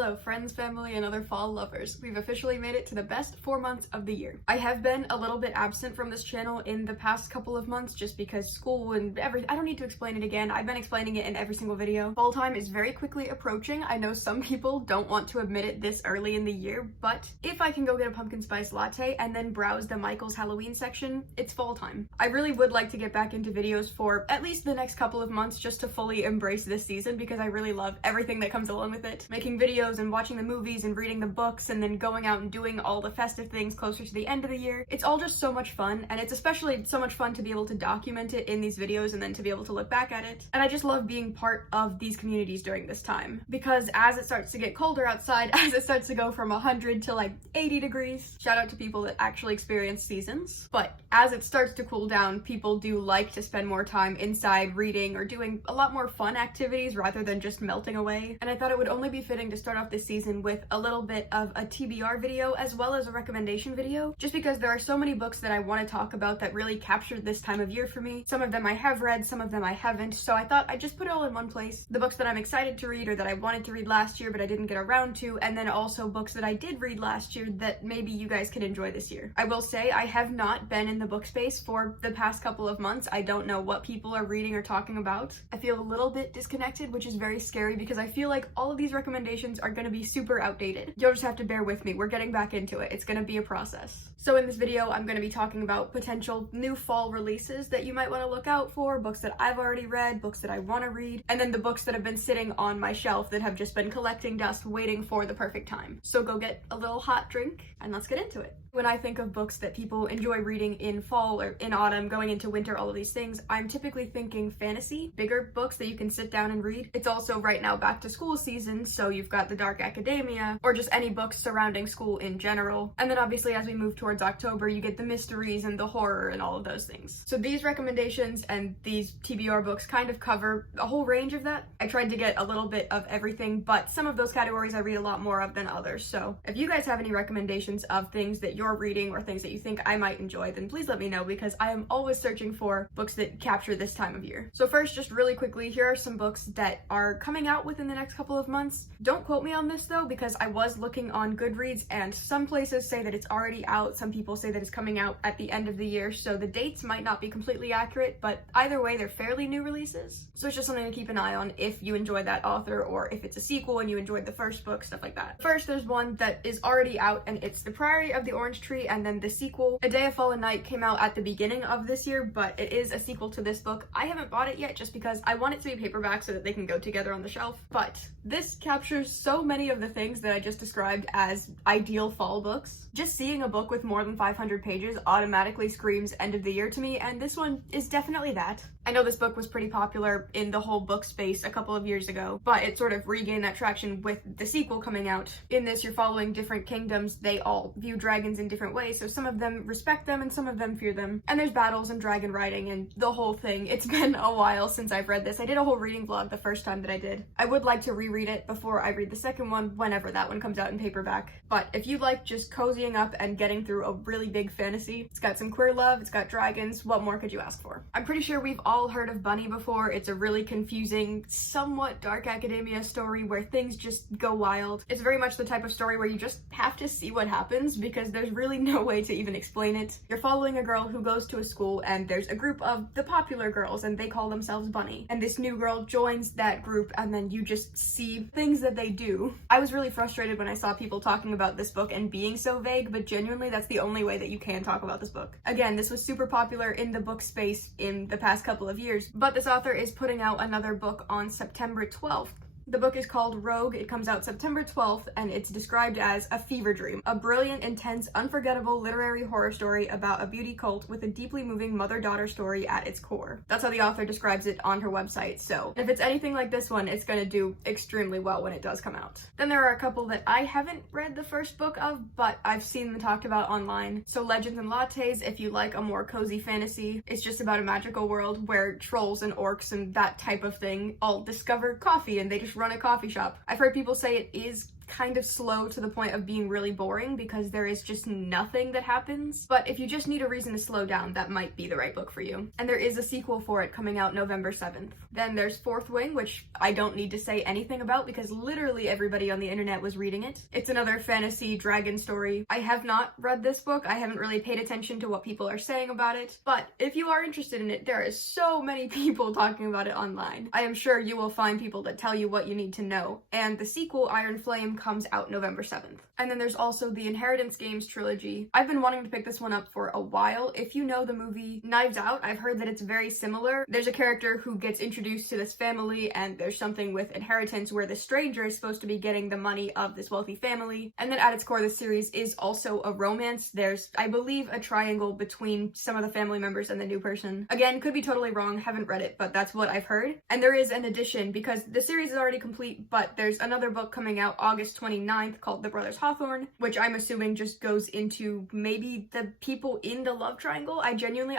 Hello friends, family, and other fall lovers. We've officially made it to the best 4 months of the year. I have been a little bit absent from this channel in the past couple of months just because school and everything. I don't need to explain it again. I've been explaining it in every single video. Fall time is very quickly approaching. I know some people don't want to admit it this early in the year, but if I can go get a pumpkin spice latte and then browse the Michael's Halloween section, it's fall time. I really would like to get back into videos for at least the next couple of months just to fully embrace this season because I really love everything that comes along with it. Making videos and watching the movies and reading the books and then going out and doing all the festive things closer to the end of the year. It's all just so much fun, and it's especially so much fun to be able to document it in these videos and then to be able to look back at it. And I just love being part of these communities during this time because as it starts to get colder outside, as it starts to go from 100 to like 80 degrees, shout out to people that actually experience seasons, but as it starts to cool down, people do like to spend more time inside reading or doing a lot more fun activities rather than just melting away. And I thought it would only be fitting to start off this season with a little bit of a TBR video as well as a recommendation video, just because there are so many books that I want to talk about that really captured this time of year for me. Some of them I have read, some of them I haven't, so I thought I'd just put it all in one place. The books that I'm excited to read or that I wanted to read last year but I didn't get around to, and then also books that I did read last year that maybe you guys can enjoy this year. I will say I have not been in the book space for the past couple of months. I don't know what people are reading or talking about. I feel a little bit disconnected, which is very scary because I feel like all of these recommendations are going to be super outdated. You'll just have to bear with me. We're getting back into it. It's going to be a process. So in this video, I'm going to be talking about potential new fall releases that you might want to look out for, books that I've already read, books that I want to read, and then the books that have been sitting on my shelf that have just been collecting dust waiting for the perfect time. So go get a little hot drink and let's get into it. When I think of books that people enjoy reading in fall or in autumn, going into winter, all of these things, I'm typically thinking fantasy, bigger books that you can sit down and read. It's also right now back to school season, so you've got the dark academia or just any books surrounding school in general. And then obviously as we move towards October, you get the mysteries and the horror and all of those things. So these recommendations and these TBR books kind of cover a whole range of that. I tried to get a little bit of everything, but some of those categories I read a lot more of than others. So if you guys have any recommendations of things that you're reading or things that you think I might enjoy, then please let me know because I am always searching for books that capture this time of year. So first, just really quickly, here are some books that are coming out within the next couple of months. Don't quote me on this though, because I was looking on Goodreads and some places say that it's already out. Some people say that it's coming out at the end of the year, so the dates might not be completely accurate, but either way, they're fairly new releases. So it's just something to keep an eye on if you enjoy that author or if it's a sequel and you enjoyed the first book, stuff like that. First, there's one that is already out and it's The Priory of the Orange Tree, and then the sequel, A Day of Fallen Night, came out at the beginning of this year, but it is a sequel to this book. I haven't bought it yet just because I want it to be paperback so that they can go together on the shelf, but this captures so many of the things that I just described as ideal fall books. Just seeing a book with more than 500 pages automatically screams end of the year to me, and this one is definitely that. I know this book was pretty popular in the whole book space a couple of years ago, but it sort of regained that traction with the sequel coming out. In this, you're following different kingdoms. They all view dragons in different ways, so some of them respect them and some of them fear them. And there's battles and dragon riding and the whole thing. It's been a while since I've read this. I did a whole reading vlog the first time that I did. I would like to reread it before I read the second one, whenever that one comes out in paperback. But if you like just cozying up and getting through a really big fantasy, it's got some queer love, it's got dragons, what more could you ask for? I'm pretty sure we've all heard of Bunny before. It's a really confusing, somewhat dark academia story where things just go wild. It's very much the type of story where you just have to see what happens because there's really no way to even explain it. You're following a girl who goes to a school and there's a group of the popular girls and they call themselves Bunny. And this new girl joins that group and then you just see things that they do. I was really frustrated when I saw people talking about this book and being so vague, but genuinely that's the only way that you can talk about this book. Again, this was super popular in the book space in the past couple of years, but this author is putting out another book on September 12th. The book is called Rogue. It comes out September 12th, and it's described as a fever dream, a brilliant, intense, unforgettable literary horror story about a beauty cult with a deeply moving mother-daughter story at its core. That's how the author describes it on her website, so if it's anything like this one, it's gonna do extremely well when it does come out. Then there are a couple that I haven't read the first book of, but I've seen them talked about online. So Legends and Lattes, if you like a more cozy fantasy, it's just about a magical world where trolls and orcs and that type of thing all discover coffee and they just run a coffee shop. I've heard people say it is kind of slow to the point of being really boring because there is just nothing that happens. But if you just need a reason to slow down, that might be the right book for you. And there is a sequel for it coming out November 7th. Then there's Fourth Wing, which I don't need to say anything about because literally everybody on the internet was reading it. It's another fantasy dragon story. I have not read this book. I haven't really paid attention to what people are saying about it. But if you are interested in it, there is so many people talking about it online. I am sure you will find people that tell you what you need to know. And the sequel, Iron Flame, comes out November 7th. And then there's also the Inheritance Games trilogy. I've been wanting to pick this one up for a while. If you know the movie Knives Out, I've heard that it's very similar. There's a character who gets introduced to this family, and there's something with inheritance where the stranger is supposed to be getting the money of this wealthy family. And then at its core, this series is also a romance. There's, I believe, a triangle between some of the family members and the new person. Again, could be totally wrong, haven't read it, but that's what I've heard. And there is an addition, because the series is already complete, but there's another book coming out August 29th called The Brothers Hawthorne, which I'm assuming just goes into maybe the people in the love triangle. I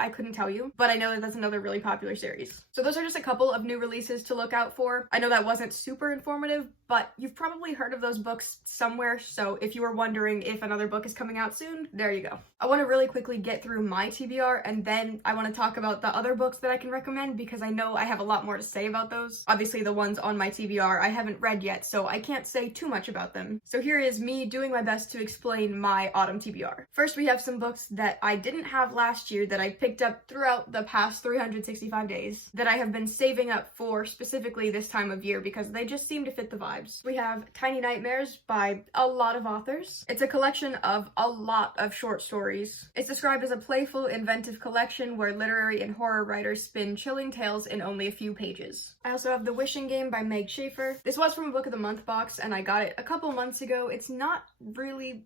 couldn't tell you, but I know that that's another really popular series. So those are just a couple of new releases to look out for. I know that wasn't super informative, but you've probably heard of those books somewhere, so if you were wondering if another book is coming out soon, there you go. I want to really quickly get through my TBR, and then I want to talk about the other books that I can recommend, because I know I have a lot more to say about those. Obviously, the ones on my TBR I haven't read yet, so I can't say too much about them. So here is me doing my best to explain my autumn TBR. First, we have some books that I didn't have last year that I picked up throughout the past 365 days that I have been saving up for specifically this time of year because they just seem to fit the vibes. We have Tiny Nightmares by a lot of authors. It's a collection of a lot of short stories. It's described as a playful, inventive collection where literary and horror writers spin chilling tales in only a few pages. I also have The Wishing Game by Meg Schaefer. This was from a Book of the Month box, and I got it a couple months ago. It's not really,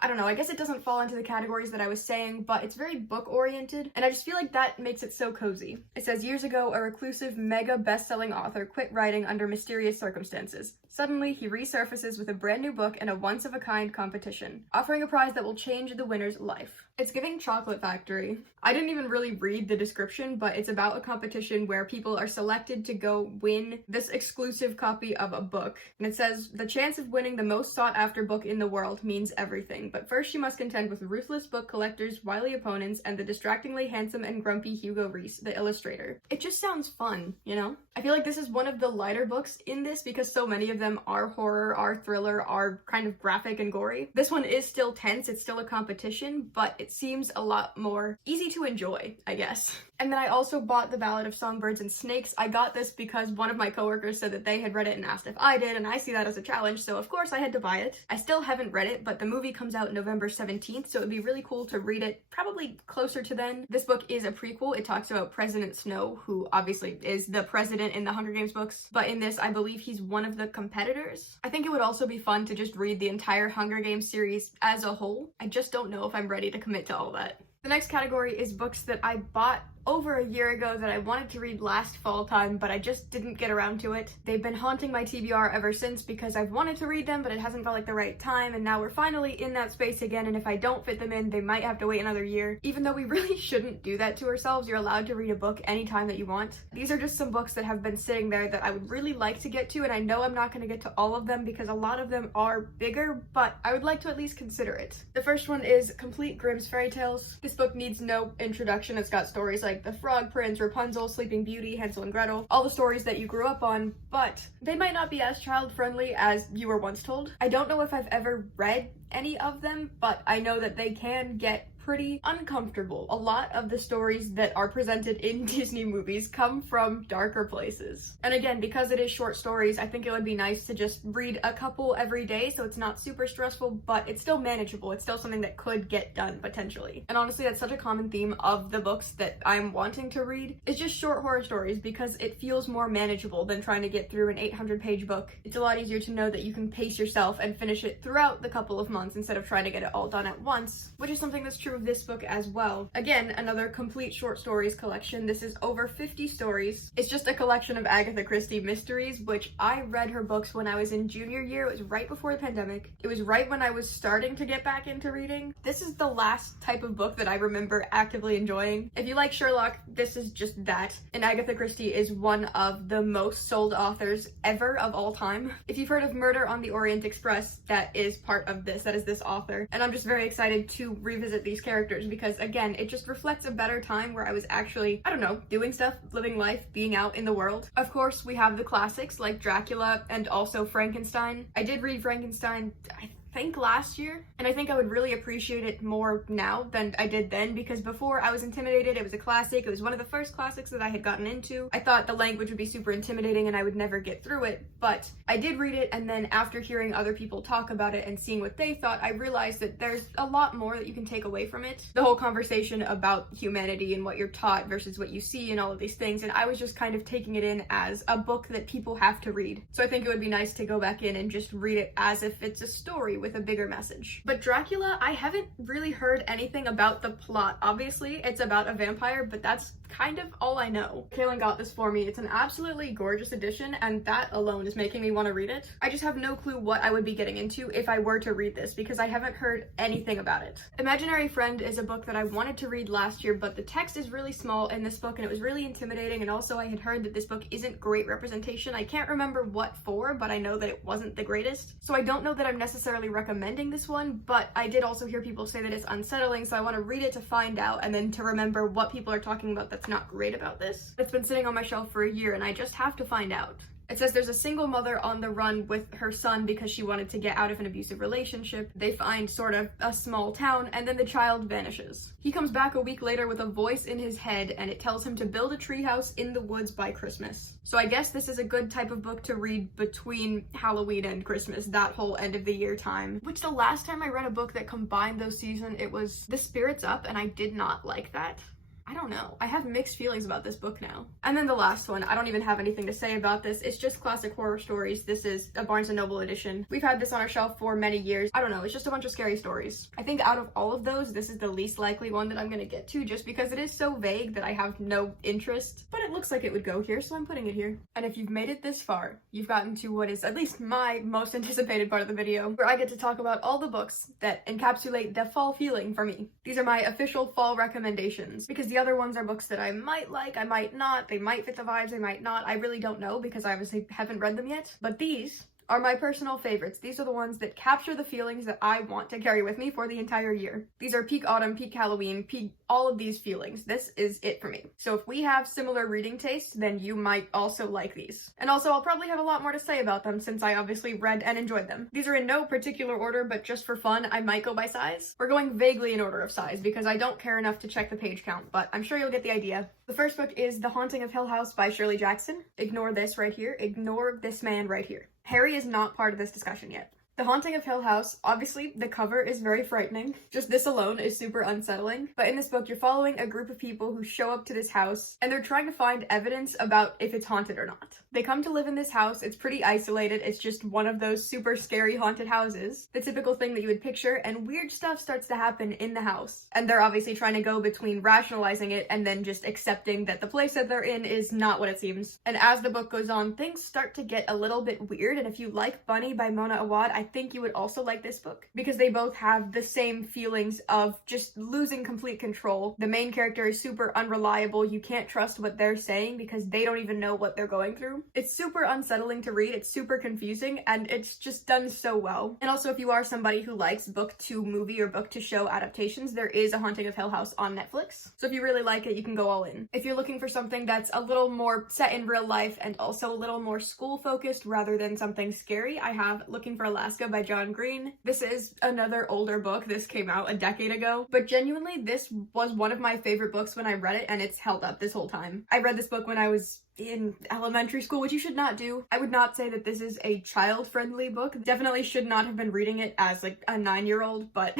I don't know, I guess it doesn't fall into the categories that I was saying, but it's very book-oriented, and I just feel like that makes it so cozy. It says, years ago, a reclusive, mega best-selling author quit writing under mysterious circumstances. Suddenly, he resurfaces with a brand new book in a once-of-a-kind competition, offering a prize that will change the winner's life. It's giving Chocolate Factory. I didn't even really read the description, but it's about a competition where people are selected to go win this exclusive copy of a book. And it says, the chance of winning the most sought-after book in the world means everything, but first you must contend with ruthless book collectors, wily opponents, and the distractingly handsome and grumpy Hugo Reese, the illustrator. It just sounds fun, you know? I feel like this is one of the lighter books in this because so many of them are horror, are thriller, are kind of graphic and gory. This one is still tense, it's still a competition, but it seems a lot more easy to enjoy, I guess. And then I also bought The Ballad of Songbirds and Snakes. I got this because one of my coworkers said that they had read it and asked if I did, and I see that as a challenge, so of course I had to buy it. I still haven't read it, but the movie comes out November 17th, so it would be really cool to read it probably closer to then. This book is a prequel. It talks about President Snow, who obviously is the president in the Hunger Games books, but in this I believe he's one of the competitors. I think it would also be fun to just read the entire Hunger Games series as a whole. I just don't know if I'm ready to commit to all that. The next category is books that I bought over a year ago that I wanted to read last fall time, but I just didn't get around to it. They've been haunting my TBR ever since because I've wanted to read them, but it hasn't felt like the right time, and now we're finally in that space again, and if I don't fit them in, they might have to wait another year. Even though we really shouldn't do that to ourselves, you're allowed to read a book anytime that you want. These are just some books that have been sitting there that I would really like to get to, and I know I'm not going to get to all of them because a lot of them are bigger, but I would like to at least consider it. The first one is Complete Grimm's Fairy Tales. This book needs no introduction. It's got stories like The Frog Prince, Rapunzel, Sleeping Beauty, Hansel and Gretel, all the stories that you grew up on, but they might not be as child-friendly as you were once told. I don't know if I've ever read any of them, but I know that they can get pretty uncomfortable. A lot of the stories that are presented in Disney movies come from darker places. And again, because it is short stories, I think it would be nice to just read a couple every day so it's not super stressful, but it's still manageable. It's still something that could get done potentially. And honestly, that's such a common theme of the books that I'm wanting to read. It's just short horror stories because it feels more manageable than trying to get through an 800-page book. It's a lot easier to know that you can pace yourself and finish it throughout the couple of months instead of trying to get it all done at once, which is something that's true true of this book as well. Again, another complete short stories collection. This is over 50 stories. It's just a collection of Agatha Christie mysteries, which I read her books when I was in junior year. It was right before the pandemic. It was right when I was starting to get back into reading. This is the last type of book that I remember actively enjoying. If you like Sherlock, this is just that. And Agatha Christie is one of the most sold authors ever of all time. If you've heard of Murder on the Orient Express, that is part of this. That is this author. And I'm just very excited to revisit these characters because, again, it just reflects a better time where I was actually, I don't know, doing stuff, living life, being out in the world. Of course, we have the classics like Dracula and also Frankenstein. I did read Frankenstein, I think last year, and I think I would really appreciate it more now than I did then, because before I was intimidated. It was a classic. It was one of the first classics that I had gotten into. I thought the language would be super intimidating and I would never get through it, but I did read it, and then after hearing other people talk about it and seeing what they thought, I realized that there's a lot more that you can take away from it. The whole conversation about humanity and what you're taught versus what you see and all of these things, and I was just kind of taking it in as a book that people have to read. So I think it would be nice to go back in and just read it as if it's a story with a bigger message. But Dracula, I haven't really heard anything about the plot. Obviously, it's about a vampire, but that's kind of all I know. Kaylin got this for me. It's an absolutely gorgeous edition, and that alone is making me want to read it. I just have no clue what I would be getting into if I were to read this, because I haven't heard anything about it. Imaginary Friend is a book that I wanted to read last year, but the text is really small in this book, and it was really intimidating, and also I had heard that this book isn't great representation. I can't remember what for, but I know that it wasn't the greatest. So I don't know that I'm necessarily recommending this one, but I did also hear people say that it's unsettling, so I want to read it to find out and then to remember what people are talking about that's not great about this. It's been sitting on my shelf for a year and I just have to find out. It says there's a single mother on the run with her son because she wanted to get out of an abusive relationship. They find sort of a small town, and then the child vanishes. He comes back a week later with a voice in his head, and it tells him to build a treehouse in the woods by Christmas. So I guess this is a good type of book to read between Halloween and Christmas, that whole end of the year time. Which the last time I read a book that combined those seasons, it was The Spirits Up, and I did not like that. I don't know. I have mixed feelings about this book now. And then the last one, I don't even have anything to say about this. It's just classic horror stories. This is a Barnes & Noble edition. We've had this on our shelf for many years. I don't know, it's just a bunch of scary stories. I think out of all of those, this is the least likely one that I'm gonna get to, just because it is so vague that I have no interest. But it looks like it would go here, so I'm putting it here. And if you've made it this far, you've gotten to what is at least my most anticipated part of the video, where I get to talk about all the books that encapsulate the fall feeling for me. These are my official fall recommendations, because the other ones are books that I might like, I might not, they might fit the vibes, they might not. I really don't know because I obviously haven't read them yet. But these are my personal favorites. These are the ones that capture the feelings that I want to carry with me for the entire year. These are peak autumn, peak Halloween, peak all of these feelings. This is it for me. So if we have similar reading tastes, then you might also like these. And also, I'll probably have a lot more to say about them since I obviously read and enjoyed them. These are in no particular order, but just for fun, I might go by size. We're going vaguely in order of size because I don't care enough to check the page count, but I'm sure you'll get the idea. The first book is The Haunting of Hill House by Shirley Jackson. Ignore this right here. Ignore this man right here. Harry is not part of this discussion yet. The Haunting of Hill House, obviously the cover is very frightening. Just this alone is super unsettling. But in this book, you're following a group of people who show up to this house and they're trying to find evidence about if it's haunted or not. They come to live in this house. It's pretty isolated. It's just one of those super scary haunted houses. The typical thing that you would picture, and weird stuff starts to happen in the house. And they're obviously trying to go between rationalizing it and then just accepting that the place that they're in is not what it seems. And as the book goes on, things start to get a little bit weird. And if you like Bunny by Mona Awad, I think you would also like this book because they both have the same feelings of just losing complete control. The main character is super unreliable. You can't trust what they're saying because they don't even know what they're going through. It's super unsettling to read. It's super confusing and it's just done so well. And also, if you are somebody who likes book to movie or book to show adaptations, there is A Haunting of Hill House on Netflix. So if you really like it, you can go all in. If you're looking for something that's a little more set in real life and also a little more school focused rather than something scary, I have Looking for Alaska by John Green. This is another older book. This came out a decade ago, but genuinely this was one of my favorite books when I read it, and it's held up this whole time. I read this book when I was in elementary school, which you should not do. I would not say that this is a child-friendly book. Definitely should not have been reading it as like a 9-year-old, but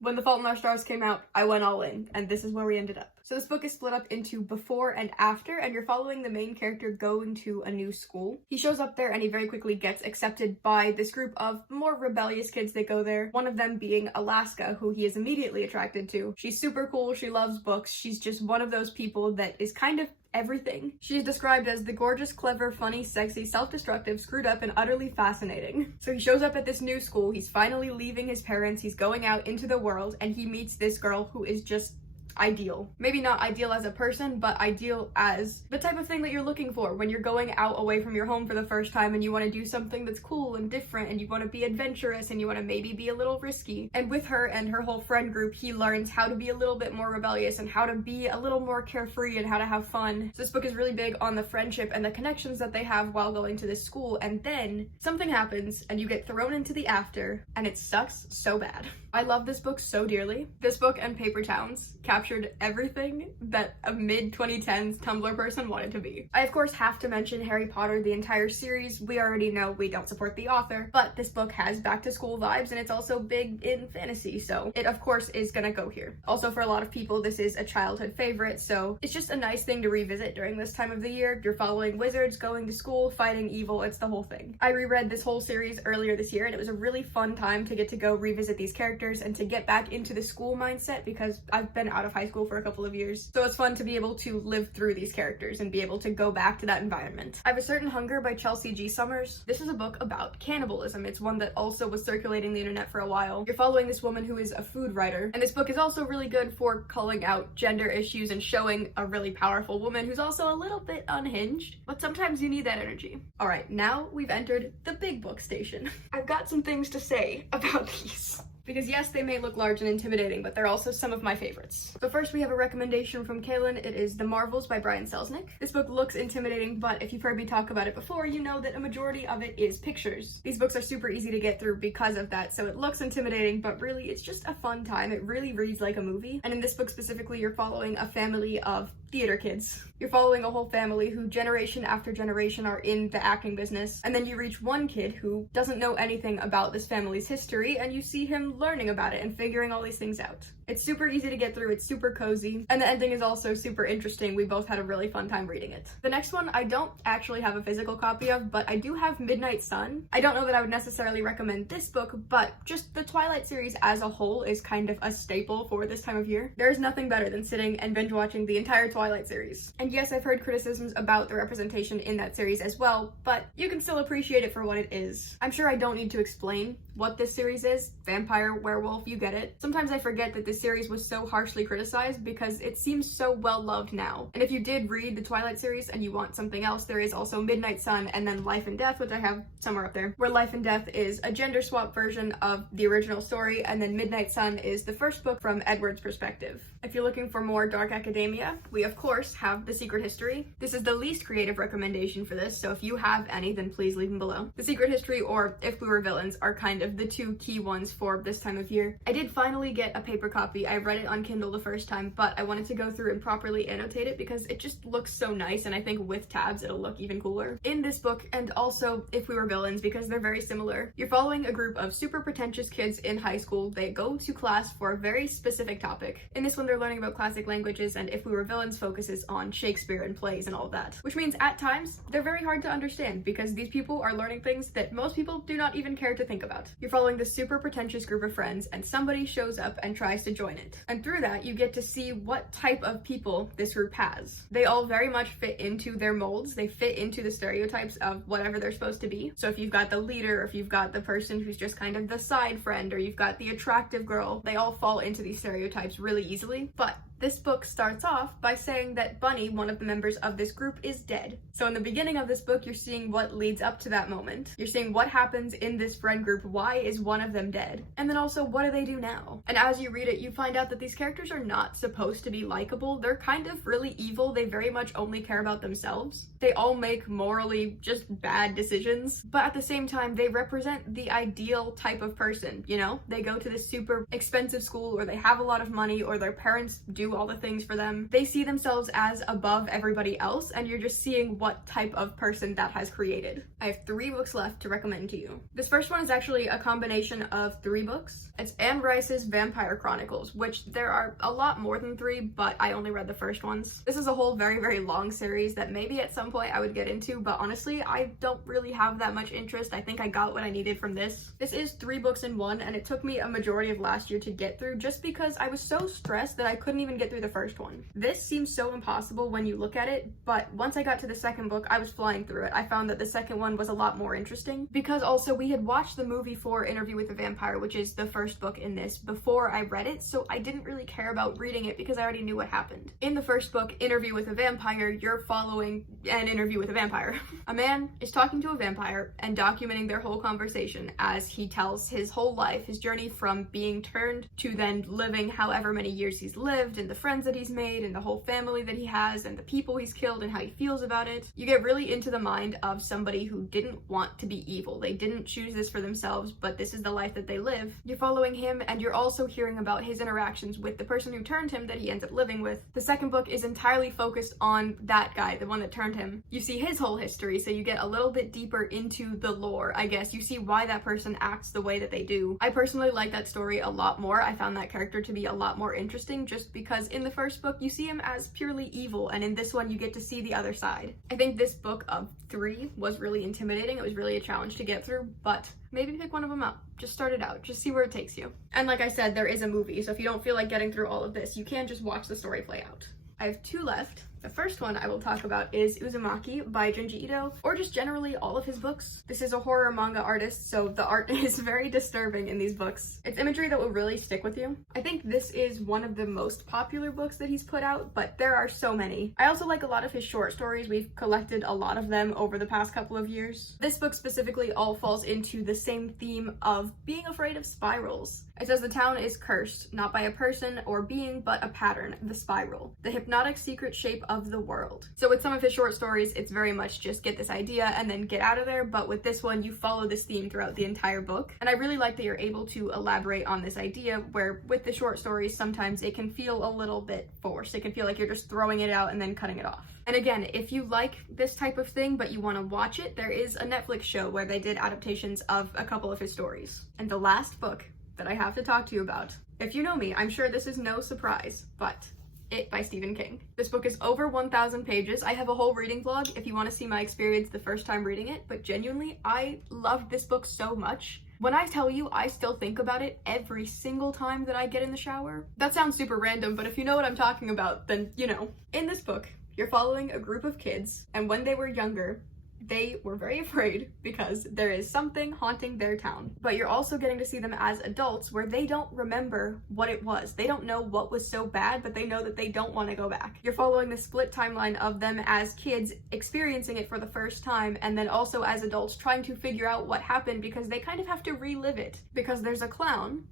when The Fault in Our Stars came out, I went all in, and this is where we ended up. So this book is split up into before and after, and you're following the main character going to a new school. He shows up there and he very quickly gets accepted by this group of more rebellious kids that go there, one of them being Alaska, who he is immediately attracted to. She's super cool, she loves books, she's just one of those people that is kind of everything. She is described as the gorgeous, clever, funny, sexy, self-destructive, screwed up, and utterly fascinating. So he shows up at this new school, he's finally leaving his parents, he's going out into the world, and he meets this girl who is just ideal. Maybe not ideal as a person, but ideal as the type of thing that you're looking for when you're going out away from your home for the first time and you want to do something that's cool and different and you want to be adventurous and you want to maybe be a little risky. And with her and her whole friend group, he learns how to be a little bit more rebellious and how to be a little more carefree and how to have fun. So this book is really big on the friendship and the connections that they have while going to this school, and then something happens and you get thrown into the after and it sucks so bad. I love this book so dearly. This book and Paper Towns captured everything that a mid-2010s Tumblr person wanted to be. I of course have to mention Harry Potter, the entire series. We already know we don't support the author, but this book has back to school vibes and it's also big in fantasy, so it of course is gonna go here. Also, for a lot of people, this is a childhood favorite, so it's just a nice thing to revisit during this time of the year. You're following wizards, going to school, fighting evil, it's the whole thing. I reread this whole series earlier this year and it was a really fun time to get to go revisit these characters and to get back into the school mindset because I've been out of high school for a couple of years. So it's fun to be able to live through these characters and be able to go back to that environment. I Have a Certain Hunger by Chelsea G. Summers. This is a book about cannibalism. It's one that also was circulating the internet for a while. You're following this woman who is a food writer, and this book is also really good for calling out gender issues and showing a really powerful woman who's also a little bit unhinged, but sometimes you need that energy. All right, now we've entered the big book station. I've got some things to say about these. Because yes, they may look large and intimidating, but they're also some of my favorites. So first we have a recommendation from Kaylin. It is The Marvels by Brian Selznick. This book looks intimidating, but if you've heard me talk about it before, you know that a majority of it is pictures. These books are super easy to get through because of that, so it looks intimidating, but really it's just a fun time. It really reads like a movie. And in this book specifically, you're following a family of theater kids. You're following a whole family who generation after generation are in the acting business, and then you reach one kid who doesn't know anything about this family's history, and you see him learning about it and figuring all these things out. It's super easy to get through, it's super cozy, and the ending is also super interesting. We both had a really fun time reading it. The next one I don't actually have a physical copy of, but I do have Midnight Sun. I don't know that I would necessarily recommend this book, but just the Twilight series as a whole is kind of a staple for this time of year. There's nothing better than sitting and binge watching the entire Twilight series. And yes, I've heard criticisms about the representation in that series as well, but you can still appreciate it for what it is. I'm sure I don't need to explain what this series is. Vampire, werewolf, you get it. Sometimes I forget that this series was so harshly criticized because it seems so well loved now. And if you did read the Twilight series and you want something else, there is also Midnight Sun and then Life and Death, which I have somewhere up there, where Life and Death is a gender swap version of the original story, and then Midnight Sun is the first book from Edward's perspective. If you're looking for more dark academia, we of course have The Secret History. This is the least creative recommendation for this, so if you have any, then please leave them below. The Secret History or If We Were Villains are kind of the two key ones for this time of year. I did finally get a paper copy. I read it on Kindle the first time, but I wanted to go through and properly annotate it because it just looks so nice, and I think with tabs it'll look even cooler. In this book, and also If We Were Villains, because they're very similar, you're following a group of super pretentious kids in high school. They go to class for a very specific topic. In this one, they're learning about classic languages, and If We Were Villains focuses on Shakespeare and plays and all that. Which means at times, they're very hard to understand because these people are learning things that most people do not even care to think about. You're following this super pretentious group of friends, and somebody shows up and tries to join it. And through that, you get to see what type of people this group has. They all very much fit into their molds. They fit into the stereotypes of whatever they're supposed to be. So if you've got the leader, or if you've got the person who's just kind of the side friend, or you've got the attractive girl, they all fall into these stereotypes really easily. But this book starts off by saying that Bunny, one of the members of this group, is dead. So in the beginning of this book, you're seeing what leads up to that moment. You're seeing what happens in this friend group. Why is one of them dead? And then also, what do they do now? And as you read it, you find out that these characters are not supposed to be likable. They're kind of really evil. They very much only care about themselves. They all make morally just bad decisions. But at the same time, they represent the ideal type of person, you know? They go to this super expensive school, or they have a lot of money, or their parents do do all the things for them. They see themselves as above everybody else, and you're just seeing what type of person that has created. I have 3 books left to recommend to you. This first one is actually a combination of 3 books. It's Anne Rice's Vampire Chronicles, which there are a lot more than 3, but I only read the first ones. This is a whole very, very long series that maybe at some point I would get into, but honestly, I don't really have that much interest. I think I got what I needed from this. This is 3 books in one, and it took me a majority of last year to get through just because I was so stressed that I couldn't even get through the first one. This seems so impossible when you look at it, but once I got to the second book, I was flying through it. I found that the second one was a lot more interesting because also we had watched the movie for Interview with the Vampire, which is the first book in this, before I read it, so I didn't really care about reading it because I already knew what happened. In the first book, Interview with a Vampire, you're following an interview with a vampire. A man is talking to a vampire and documenting their whole conversation as he tells his whole life, his journey from being turned to then living however many years he's lived, and the friends that he's made, and the whole family that he has, and the people he's killed, and how he feels about it. You get really into the mind of somebody who didn't want to be evil. They didn't choose this for themselves, but this is the life that they live. You're following him, and you're also hearing about his interactions with the person who turned him that he ends up living with. The second book is entirely focused on that guy, the one that turned him. You see his whole history, so you get a little bit deeper into the lore, I guess. You see why that person acts the way that they do. I personally like that story a lot more. I found that character to be a lot more interesting just because in the first book you see him as purely evil, and in this one you get to see the other side. I think this book of 3 was really intimidating. It was really a challenge to get through, but maybe pick one of them up. Just start it out. Just see where it takes you. And like I said, there is a movie, so if you don't feel like getting through all of this, you can just watch the story play out. I have 2 left. The first one I will talk about is Uzumaki by Junji Ito, or just generally all of his books. This is a horror manga artist, so the art is very disturbing in these books. It's imagery that will really stick with you. I think this is one of the most popular books that he's put out, but there are so many. I also like a lot of his short stories. We've collected a lot of them over the past couple of years. This book specifically all falls into the same theme of being afraid of spirals. It says the town is cursed, not by a person or being, but a pattern, the spiral, the hypnotic secret shape of the world. So with some of his short stories, it's very much just get this idea and then get out of there, but with this one, you follow this theme throughout the entire book. And I really like that you're able to elaborate on this idea, where with the short stories, sometimes it can feel a little bit forced. It can feel like you're just throwing it out and then cutting it off. And again, if you like this type of thing, but you want to watch it, there is a Netflix show where they did adaptations of a couple of his stories. And the last book that I have to talk to you about, if you know me, I'm sure this is no surprise, but It by Stephen King. This book is over 1,000 pages. I have a whole reading vlog if you want to see my experience the first time reading it, but genuinely, I loved this book so much. When I tell you I still think about it every single time that I get in the shower, that sounds super random, but if you know what I'm talking about, then you know. In this book, you're following a group of kids, and when they were younger, they were very afraid because there is something haunting their town. But you're also getting to see them as adults where they don't remember what it was. They don't know what was so bad, but they know that they don't want to go back. You're following the split timeline of them as kids experiencing it for the first time, and then also as adults trying to figure out what happened because they kind of have to relive it. Because there's a clown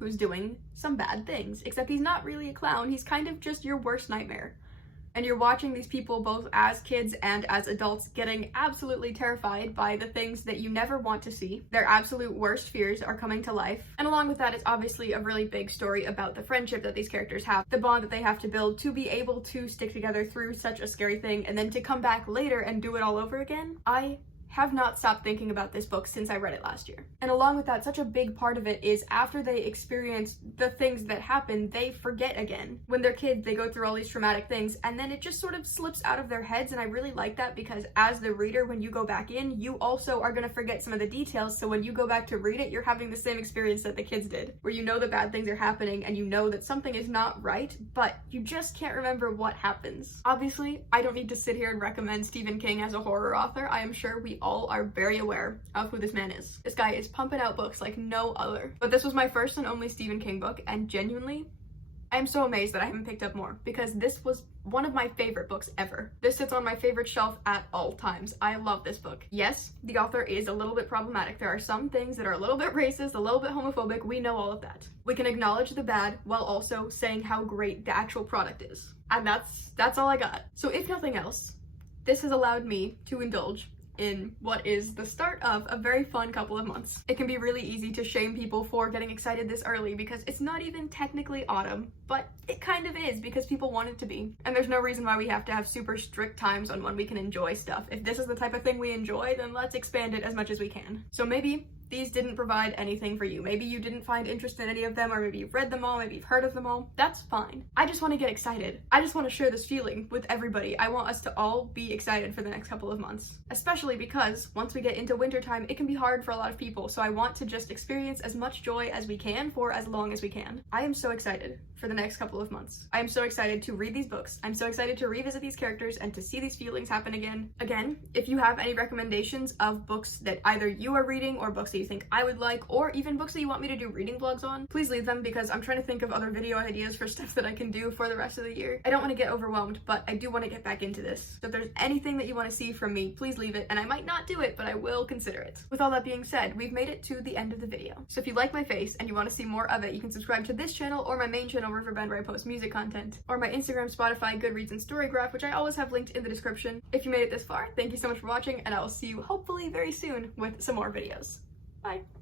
who's doing some bad things, except he's not really a clown. He's kind of just your worst nightmare. And you're watching these people, both as kids and as adults, getting absolutely terrified by the things that you never want to see. Their absolute worst fears are coming to life. And along with that, it's obviously a really big story about the friendship that these characters have, the bond that they have to build to be able to stick together through such a scary thing, and then to come back later and do it all over again. I have not stopped thinking about this book since I read it last year. And along with that, such a big part of it is after they experience the things that happen, they forget again. When they're kids, they go through all these traumatic things, and then it just sort of slips out of their heads, and I really like that because as the reader, when you go back in, you also are gonna forget some of the details, so when you go back to read it, you're having the same experience that the kids did, where you know that bad things are happening, and you know that something is not right, but you just can't remember what happens. Obviously, I don't need to sit here and recommend Stephen King as a horror author. I am sure we all are very aware of who this man is. This guy is pumping out books like no other. But this was my first and only Stephen King book, and genuinely, I am so amazed that I haven't picked up more because this was one of my favorite books ever. This sits on my favorite shelf at all times. I love this book. Yes, the author is a little bit problematic. There are some things that are a little bit racist, a little bit homophobic. We know all of that. We can acknowledge the bad while also saying how great the actual product is. And that's all I got. So if nothing else, this has allowed me to indulge in what is the start of a very fun couple of months. It can be really easy to shame people for getting excited this early because it's not even technically autumn, but it kind of is because people want it to be. And there's no reason why we have to have super strict times on when we can enjoy stuff. If this is the type of thing we enjoy, then let's expand it as much as we can. So maybe these didn't provide anything for you. Maybe you didn't find interest in any of them, or maybe you've read them all, maybe you've heard of them all. That's fine. I just want to get excited. I just want to share this feeling with everybody. I want us to all be excited for the next couple of months. Especially because once we get into wintertime, it can be hard for a lot of people, so I want to just experience as much joy as we can for as long as we can. I am so excited for the next couple of months. I am so excited to read these books. I'm so excited to revisit these characters and to see these feelings happen again. Again, if you have any recommendations of books that either you are reading or books that you think I would like, or even books that you want me to do reading vlogs on, please leave them because I'm trying to think of other video ideas for stuff that I can do for the rest of the year. I don't want to get overwhelmed, but I do want to get back into this. So if there's anything that you want to see from me, please leave it, and I might not do it, but I will consider it. With all that being said, we've made it to the end of the video. So if you like my face and you want to see more of it, you can subscribe to this channel or my main channel, Riverbxnd, where I post music content, or my Instagram, Spotify, Goodreads, and Storygraph, which I always have linked in the description. If you made it this far, thank you so much for watching, and I will see you hopefully very soon with some more videos. Bye!